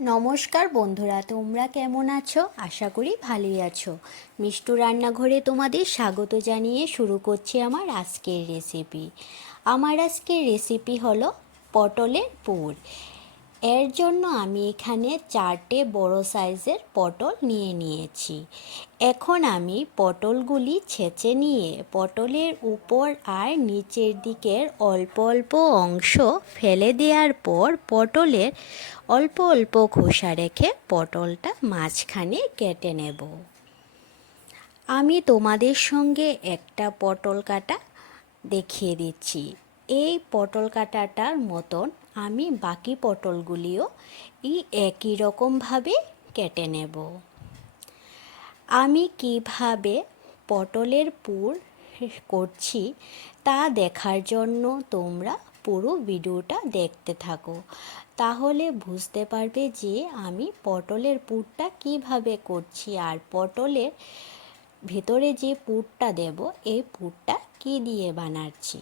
নমস্কার বন্ধুরা, তোমরা কেমন আছো? আশা করি ভালোই আছো। মিষ্টু রান্নাঘরে তোমাদের স্বাগত জানিয়ে শুরু করছি আমার আজকের রেসিপি। আমার আজকের রেসিপি হলো পটলের পুর। এর জন্য আমি এখানে 4টে বড় সাইজের পটল নিয়ে নিয়েছি। এখন আমি পটলগুলি ছেঁচে নিয়ে পটলের উপর আর নিচের দিকের অল্প অল্প অংশ ফেলে দেওয়ার পর পটলের অল্প অল্প খোসা রেখে পটলটা মাঝখানে কেটে নেব। আমি তোমাদের সঙ্গে একটা পটল কাটা দেখিয়ে দিচ্ছি। এই পটল কাটাটার মতন আমি বাকি পটলগুলিও একই রকমভাবে কেটে নেব। আমি কিভাবে পটলের পুর করছি তা দেখার জন্য তোমরা পুরো ভিডিওটা দেখতে থাকো, তাহলে বুঝতে পারবে যে আমি পটলের পুরটা কিভাবে করছি আর পটলের ভেতরে যে পুরটা দেব এই পুরটা কি দিয়ে বানাচ্ছি।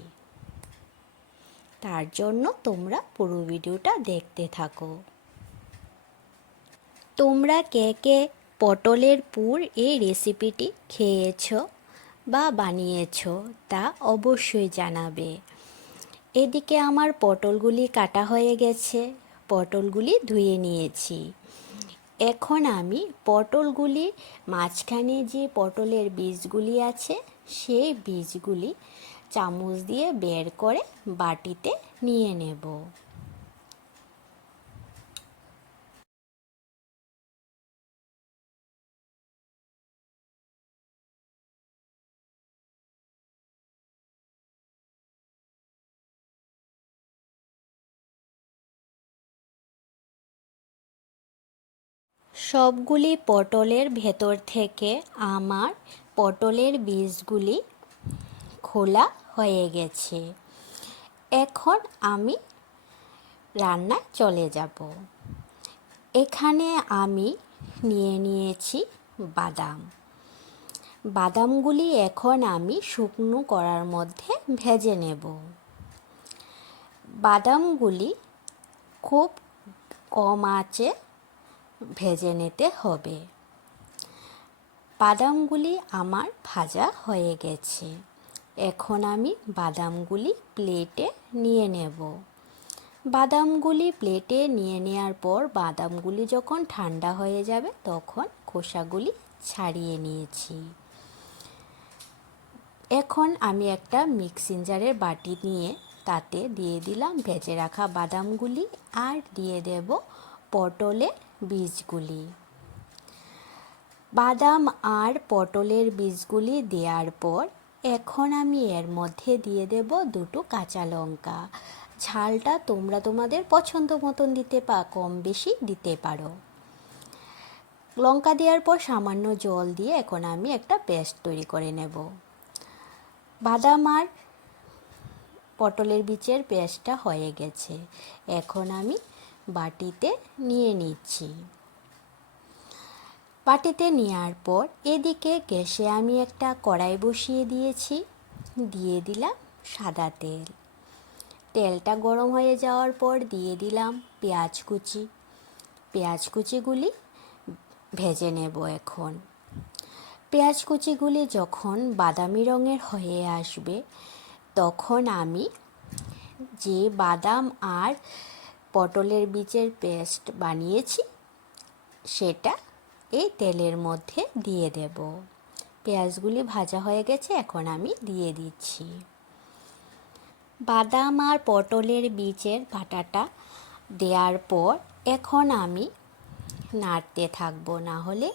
তার জন্য তোমরা পুরো ভিডিওটা দেখতে থাকো। তোমরা কে কে পটলের পুর এই রেসিপিটি খেয়েছো বা বানিয়েছো তা অবশ্যই জানাবে। এদিকে আমার পটলগুলি কাটা হয়ে গেছে, পটলগুলি ধুয়ে নিয়েছি। এখন আমি পটলগুলি মাঝখানে যে পটলের বীজগুলি আছে সেই বীজগুলি চামচ দিয়ে বের করে বাটিতে নিয়ে নেব। সবগুলি পটলের ভেতর থেকে আমার পটলের বীজগুলি খোলা হয়ে গেছে। এখন আমি রান্নায় চলে যাব। এখানে আমি নিয়ে নিয়েছি বাদাম। বাদামগুলি এখন আমি শুকনো কড়ার মধ্যে ভেজে নেব। বাদামগুলি খুব কম আঁচে ভেজে নিতে হবে। বাদামগুলি আমার ভাজা হয়ে গেছে। এখন আমি বাদামগুলি প্লেটে নিয়ে নেব। বাদামগুলি প্লেটে নিয়ে নেওয়ার পর বাদামগুলি যখন ঠান্ডা হয়ে যাবে তখন খোসাগুলি ছাড়িয়ে নিয়েছি। এখন আমি একটা মিক্সিং জারের বাটি নিয়ে তাতে দিয়ে দিলাম ভেজে রাখা বাদামগুলি আর দিয়ে দেব পটলের বীজগুলি। বাদাম আর পটলের বীজগুলি দেওয়ার পর এখন আমি এর মধ্যে দিয়ে দেব 2টো কাঁচা লঙ্কা। ঝালটা তোমরা তোমাদের পছন্দ মতন কম বেশি দিতে পারো। লঙ্কা দেওয়ার পর সামান্য জল দিয়ে এখন আমি একটা পেস্ট তৈরি করে নেব। বাদাম আর পটলের বীজের পেস্টটা হয়ে গেছে। এখন আমি বাটিতে নিয়ে নিচ্ছি। বাটিতে নেওয়ার পর এদিকে গ্যাসে আমি একটা কড়াই বসিয়ে দিয়েছি। দিয়ে দিলাম সাদা তেল। তেলটা গরম হয়ে যাওয়ার পর দিয়ে দিলাম পেঁয়াজ কুচি। পেঁয়াজ কুচিগুলি ভেজে নেব। এখন পেঁয়াজ কুচিগুলি যখন বাদামি রঙের হয়ে আসবে তখন আমি যে বাদাম আর পটলের বীজের পেস্ট বানিয়েছি সেটা এই তেলের মধ্যে দিয়ে দেব। পেঁয়াজগুলি ভাজা হয়ে গেছে, এখন আমি দিয়ে দিচ্ছি। বাদাম আর পটলের বীজের বাটাটা দেওয়ার পর এখন আমি নাড়তে থাকবো, না হলে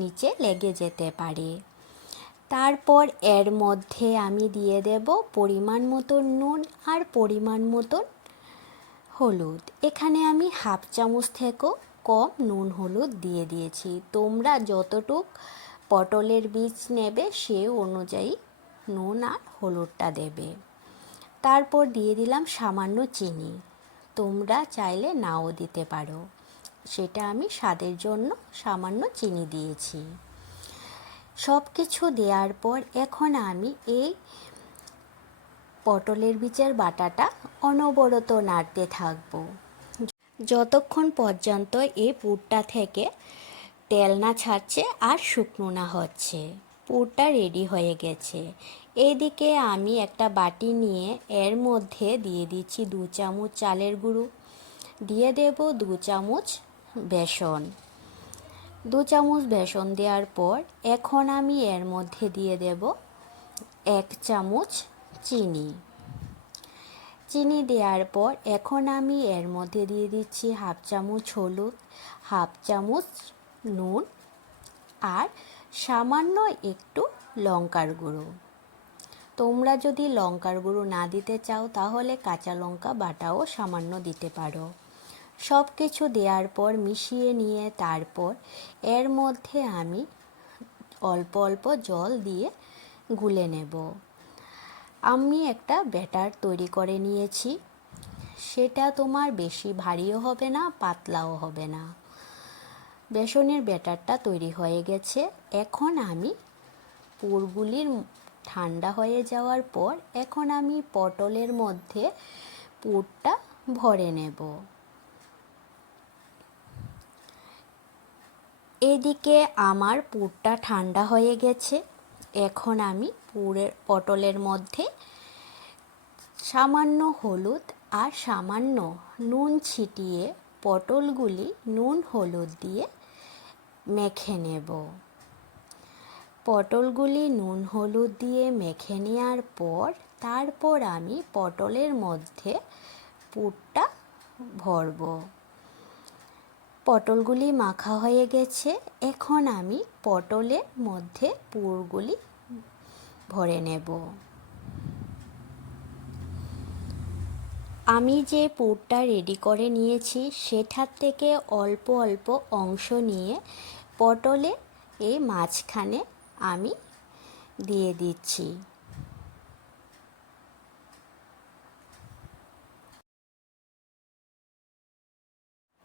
নিচে লেগে যেতে পারে। তারপর এর মধ্যে আমি দিয়ে দেব পরিমাণ মতন নুন আর পরিমাণ মতন হলুদ। এখানে আমি হাফ চামচ থেকেও কম নুন হলুদ দিয়ে দিয়েছি। তোমরা যতটুক পটলের বীজ নেবে সে অনুযায়ী নুন আর হলুদটা দেবে। তারপর দিয়ে দিলাম সামান্য চিনি। তোমরা চাইলে নাও দিতে পারো, সেটা আমি স্বাদের জন্য সামান্য চিনি দিয়েছি। সব কিছু দেওয়ার পর এখন আমি এই পটলের বীজের বাটাটা অনবরত নাড়তে থাকবো। যতক্ষণ পর্যন্ত এই পুরটা থেকে তেল না ছাড়ছে আর শুকনো না হচ্ছে। পুরটা রেডি হয়ে গেছে। এইদিকে আমি একটা বাটি নিয়ে এর মধ্যে দিয়ে দিচ্ছি 2 চামচ চালের গুঁড়ো, দিয়ে দেব 2 চামচ বেসন। 2 চামচ বেসন দেওয়ার পর এখন আমি এর মধ্যে দিয়ে দেব 1 চামচ চিনি। চিনি দেওয়ার পর এখন আমি এর মধ্যে দিয়ে দিচ্ছি 1/2 চামচ হলুদ, 1/2 চামচ নুন আর সামান্য একটু লঙ্কার গুঁড়ো। তোমরা যদি লঙ্কার গুঁড়ো না দিতে চাও তাহলে কাঁচা লঙ্কা বাটাও সামান্য দিতে পারো। সব কিছু দেওয়ার পর মিশিয়ে নিয়ে তারপর এর মধ্যে আমি অল্প অল্প জল দিয়ে গুলে নেব। আমি একটা ব্যাটার তৈরি করে নিয়েছি, সেটা তোমার বেশি ভারীও হবে না পাতলাও হবে না। বেসনের ব্যাটারটা তৈরি হয়ে গেছে। এখন আমি পুরগুলির ঠান্ডা হয়ে যাওয়ার পর এখন আমি পটলের মধ্যে পুরটা ভরে নেব। এদিকে আমার পুরটা ঠান্ডা হয়ে গেছে। এখন আমি পটলের মধ্যে সামান্য হলুদ আর সামান্য নুন ছিটিয়ে পটলগুলি নুন হলুদ দিয়ে মেখে নেব। পটলগুলি নুন হলুদ দিয়ে মেখে নেওয়ার পর তারপর আমি পটলের মধ্যে পুরটা ভরব। পটলগুলি মাখা হয়ে গেছে। এখন আমি পটলের মধ্যে পুরগুলি ভরে নেব। আমি যে পুরটা রেডি করে নিয়েছি সেটার থেকে অল্প অল্প অংশ নিয়ে পটলে এই মাঝখানে আমি দিয়ে দিচ্ছি।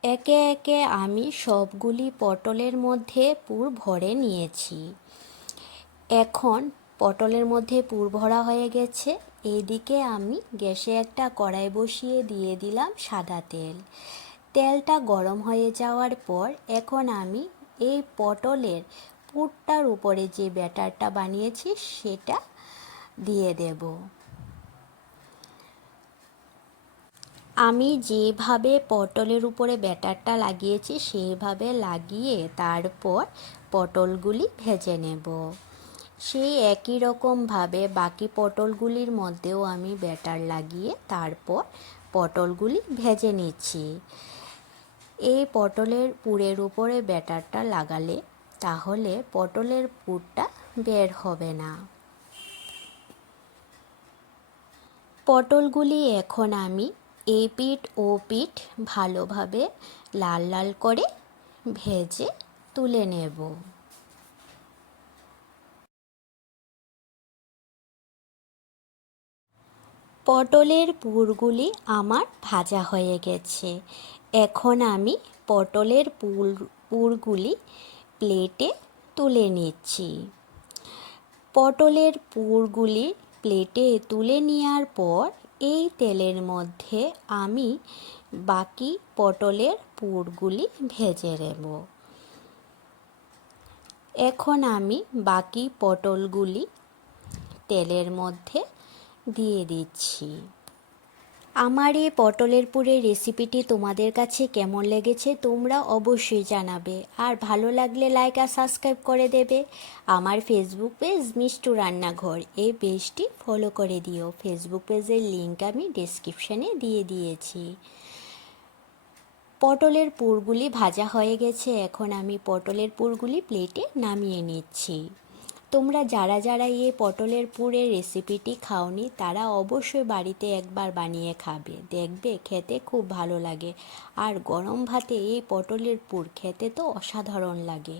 একে একে আমি সবগুলি পটলের মধ্যে পুর ভরে নিয়েছি। এখন পটলের মধ্যে পুর ভরা হয়ে গেছে। এইদিকে আমি গ্যাসে একটা কড়াই বসিয়ে দিয়ে দিলাম সাদা তেল। তেলটা গরম হয়ে যাওয়ার পর এখন আমি এই পটলের পুরটার উপরে যে ব্যাটারটা বানিয়েছি সেটা দিয়ে দেব। আমি যেভাবে পটলের উপরে ব্যাটারটা লাগিয়েছি সেইভাবে লাগিয়ে তারপর পটলগুলি ভেজে নেব। সেই একই রকমভাবে বাকি পটলগুলির মধ্যেও আমি ব্যাটার লাগিয়ে তারপর পটলগুলি ভেজে নিচ্ছি। এই পটলের পুরের উপরে ব্যাটারটা লাগালে তাহলে পটলের পুরটা বের হবে না। পটলগুলি এখন আমি এই পিঠ ও পিঠ ভালোভাবে লাল লাল করে ভেজে তুলে নেব। পটলের পুরগুলি আমার ভাজা হয়ে গেছে। এখন আমি পটলের পুরগুলি প্লেটে তুলে নিচ্ছি। পটলের পুরগুলি প্লেটে তুলে নেওয়ার পর এই তেলের মধ্যে আমি বাকি পটলের পুরগুলি ভেজে নেব। এখন আমি বাকি পটলগুলি তেলের মধ্যে দিয়ে দিচ্ছি। আমার এই পটলের পুরের রেসিপিটি তোমাদের কাছে কেমন লেগেছে তোমরা অবশ্যই জানাবে। আর ভালো লাগলে লাইক আর সাবস্ক্রাইব করে দেবে। আমার ফেসবুক পেজ মিষ্টু রান্নাঘর, এই পেজটি ফলো করে দিও। ফেসবুক পেজের লিংক আমি ডেসক্রিপশানে দিয়ে দিয়েছি। পটলের পুরগুলি ভাজা হয়ে গেছে। এখন আমি পটলের পুরগুলি প্লেটে নামিয়ে নিচ্ছি। তোমরা যারা যারা এই পটলের পুরের রেসিপিটি খাওনি তারা অবশ্যই বাড়িতে একবার বানিয়ে খাবে, দেখবে খেতে খুব ভালো লাগে। আর গরম ভাতে এই পটলের পুর খেতে তো অসাধারণ লাগে।